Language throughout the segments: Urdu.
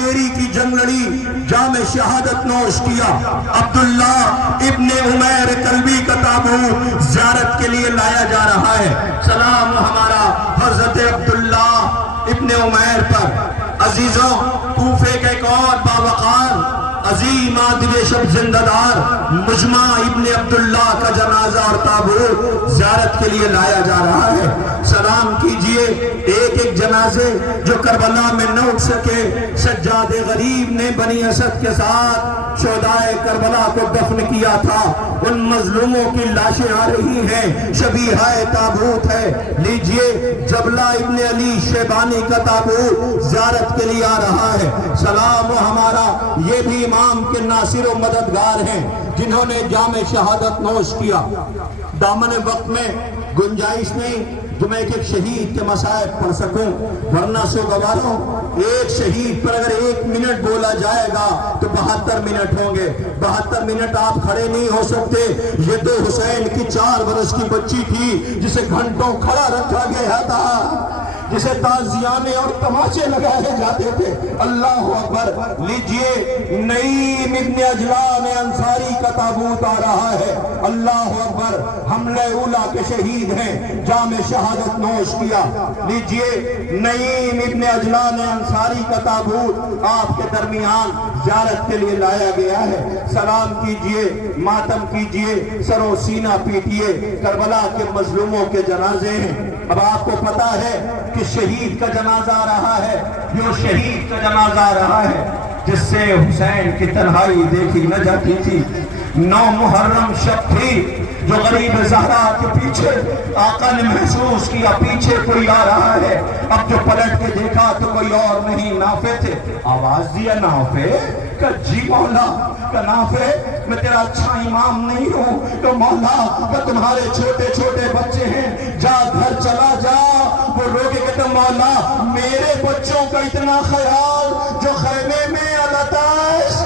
دلیری کی جنگ لڑی، جام شہادت نوش کیا۔ عبداللہ ابن عمیر کلبی کا تابوت زیارت کے لیے لایا جا رہا ہے۔ سلام ہمارا حضرت عبداللہ ابن عمیر پر۔ عزیزوں، کوفے کا ایک اور باوقار عظیم عادل شب زندہ دار مجمع ابن عبداللہ کا جنازہ اور تابوت زیارت کے لیے لایا جا رہا ہے۔ سلام کیجئے ایک ایک جنازے جو کربلا میں نہ اٹھ سکے، سجاد غریب نے بنی اسد کے ساتھ شہدائے کربلا کو دفن کیا تھا، ان مظلوموں کی لاشیں آ رہی ہیں، شبیہہ تابوت ہے۔ لیجئے جبلہ ابن علی شیبانی کا تابوت زیارت کے لیے آ رہا ہے۔ سلام ہمارا یہ بھی امام کے ناصر و مددگار ہیں جنہوں نے جام شہادت نوش کیا۔ دامن وقت میں گنجائش نہیں جو میں ایک شہید کے مصائب پڑھ سکوں، ورنہ سو گواروں ایک شہید پر اگر 1 منٹ بولا جائے گا تو 72 منٹ ہوں گے۔ 72 منٹ آپ کھڑے نہیں ہو سکتے۔ یہ تو حسین کی 4 برس کی بچی تھی جسے گھنٹوں کھڑا رکھا گیا تھا، جسے تعزیانے اور تماشے لگائے جاتے تھے۔ اللہ اکبر۔ لیجئے نعیم ابن اجلان انصاری کا تابوت آ رہا ہے۔ اللہ اکبر۔ حملہ اولا کے شہید ہیں، جام شہادت نوش کیا۔ لیجئے نعیم ابن اجلان انصاری کا تابوت آپ کے درمیان زیارت کے لیے لایا گیا ہے۔ سلام کیجئے، ماتم کیجئے، سر و سینہ پیٹئے، کربلا کے مظلوموں کے جنازے ہیں۔ اب آپ کو پتا ہے کہ شہید کا جنازہ آ رہا ہے، جو شہید کا جنازہ آ رہا ہے جس سے حسین کی تنہائی دیکھی نہ جاتی تھی۔ 9 محرم شب تھی جو غریب زہرا کے پیچھے آقا نے محسوس کیا پیچھے کوئی آ رہا ہے۔ اب جو پلٹ کے دیکھا تو کوئی اور نہیں، نافع تھے۔ آواز دیا نافع کہ جی مولا، کہ نافع میں تیرا اچھا امام نہیں ہوں، کہ مولا کہ تمہارے چھوٹے چھوٹے بچے ہیں، جا گھر چلا جا۔ وہ روکے کہتے مولا میرے بچوں کا اتنا خیال جو خیمے میں الاتش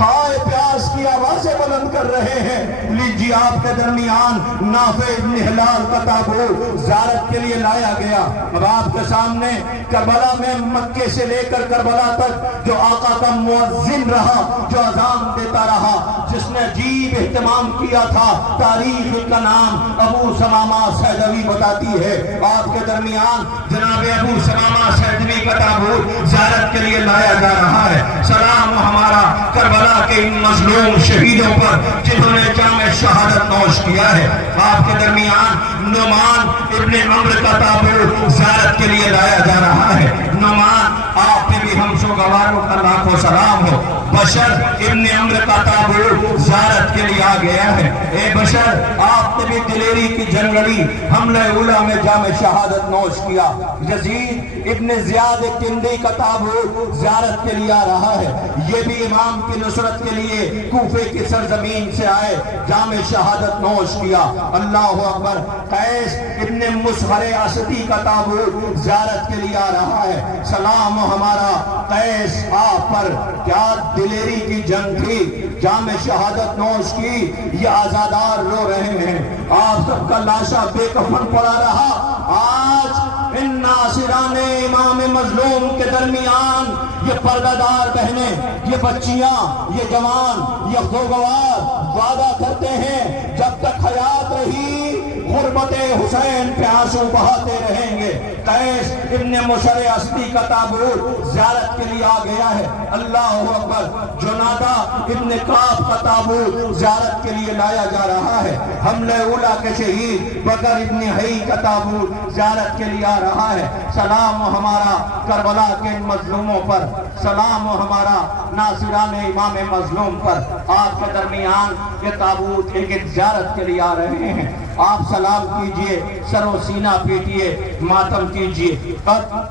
ہائے پیاس کی آوازیں بلند کر رہے ہیں۔ لیجیے آپ کے درمیان نافع ابن ہلال کا تابوت زیارت کے لیے لایا گیا۔ اب آپ کے سامنے کربلا میں مکے سے لے کر کربلا تک جو آقا کا مؤذن رہا، جو اذان دیتا رہا، جس نے عجیب اہتمام کیا تھا، تاریخ کا نام ابو ثمامہ سیدوی بتاتی ہے۔ آپ کے درمیان جناب ابو ثمامہ سیدوی کا تابوت زیارت کے لیے لایا جا رہا ہے۔ سلام ہمارا کربلا کے ان مظلوم شہیدوں پر جنہوں نے جام شہادت نوش کیا ہے۔ آپ کے درمیان نعمان ابن عمرو کا تابوت زیارت کے لیے لایا جا رہا ہے۔ نعمان آپ پہ بھی ہم سو گواروں کا لاکھوں سلام ہو۔ بشر ابن عمرو کا تابوت زیارت کے لیے آ گیا ہے۔ اے بشر آپ نے بھی دلیری کی جنگ لڑی، حملہ اولا میں جام شہادت نوش کیا۔ یزید ابن زیاد کندی کا تابوت زیارت کے لیے آ رہا ہے۔ یہ بھی امام کی نصرت کے لیے کوفے کی سرزمین سے آئے، جام شہادت نوش کیا۔ اللہ اکبر۔ قیس ابن مسہر اسدی کا تابوت زیارت کے لیے آ رہا ہے۔ سلام ہمارا قیس آپ پر، کیا دلیری کی جنگ تھی، جام شہادت نوش کی۔ یہ آزادار رو رہے ہیں، آپ سب کا لاشا بے کفن پڑا رہا۔ آج ان ناصران امام مظلوم کے درمیان یہ پردہ دار بہنیں، یہ بچیاں، یہ جوان، یہ خوگوار وعدہ کرتے ہیں جب تک حیات رہی غربت حسین پہ آنسو بہاتے رہیں گے۔ قیس ابن مسہر اسدی کا تابوت زیارت کے لیے آ گیا ہے۔ اللہ اکبر۔ جنادہ ابن کعب کا تابوت زیارت کے لیے لایا جا رہا ہے۔ حملہ اولا کے شہید بکر ابن حی کا تابوت زیارت کے لیے آ رہا ہے۔ سلام ہمارا کربلا کے ان مظلوموں پر، سلام ہمارا ناصران امام مظلوم پر۔ آپ کے درمیان یہ تابوت ایک ایک زیارت کے لیے آ رہے ہیں۔ آپ سلام کیجئے، سر و سینہ پیٹئے، ماتم کیجئے۔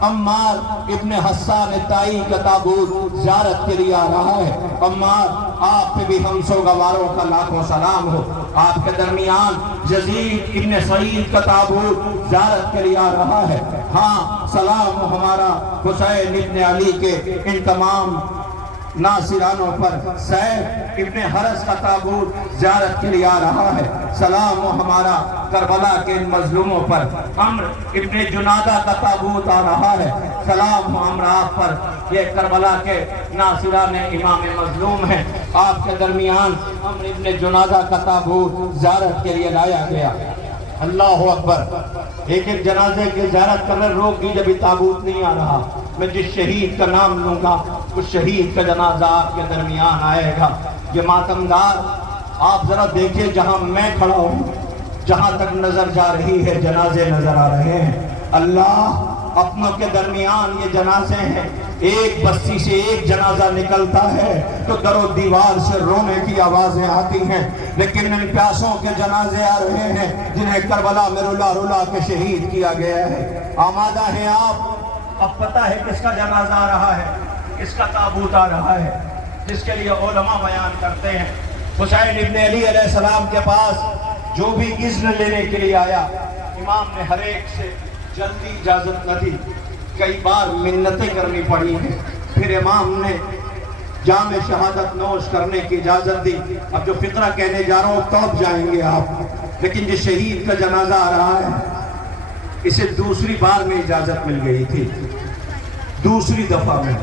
عمار ابن حسان الطائی کا تابوت زیارت کے لیے آ رہا ہے۔ عمار آپ پہ بھی ہم سو گواروں کا لاکھوں سلام ہو۔ آپ کے درمیان یزید ابن سعید کا تابوت زیارت کے لیے آ رہا ہے۔ ہاں سلام ہمارا حسین ابن علی کے ان تمام ناصرانوں پر سیف ابن حرس کا تابوت زیارت کے لیے آ رہا ہے۔ سلام ہو ہمارا کربلا کے ان مظلوموں پر۔ عمر ابن جنادہ کا تابوت آ رہا ہے۔ سلام ہو ہمارا آپ پر، یہ کربلا کے ناصران امام مظلوم ہیں، آپ کے درمیان عمر ابن جنادہ کا تابوت زیارت کے لیے لایا گیا۔ اللہ اکبر، ایک ایک جنازے کی زیارت کرنے روک دی، جب تابوت نہیں آ رہا، میں جس شہید کا نام لوں گا اس شہید کا جنازہ آپ کے درمیان آئے گا۔ یہ ماتمدار آپ ذرا دیکھیں، جہاں میں کھڑا ہوں جہاں تک نظر جا رہی ہے جنازے نظر آ رہے ہیں۔ اللہ اپنوں کے درمیان یہ جنازے ہیں، ایک بستی سے ایک جنازہ نکلتا ہے تو در و دیوار سے رونے کی آوازیں آتی ہیں، لیکن ان پیاسوں کے جنازے آ رہے ہیں جنہیں کربلا میں رلا رلا کے شہید کیا گیا ہے۔ آمادہ ہیں آپ؟ اب پتہ ہے کس کا جنازہ آ رہا ہے، کس کا تابوت آ رہا ہے، جس کے لیے علماء بیان کرتے ہیں حسین ابن علی علیہ السلام کے پاس جو بھی اذن لینے کے لیے آیا، امام نے ہر ایک سے جلدی اجازت نہ دی، کئی بار منتیں کرنی پڑی ہیں، پھر امام نے جام شہادت نوش کرنے کی اجازت دی۔ اب جو فقرہ کہنے جا رہا ہوں تڑپ جائیں گے آپ، لیکن جس شہید کا جنازہ آ رہا ہے اسے دوسری بار میں اجازت مل گئی تھی، دوسری دفعہ میں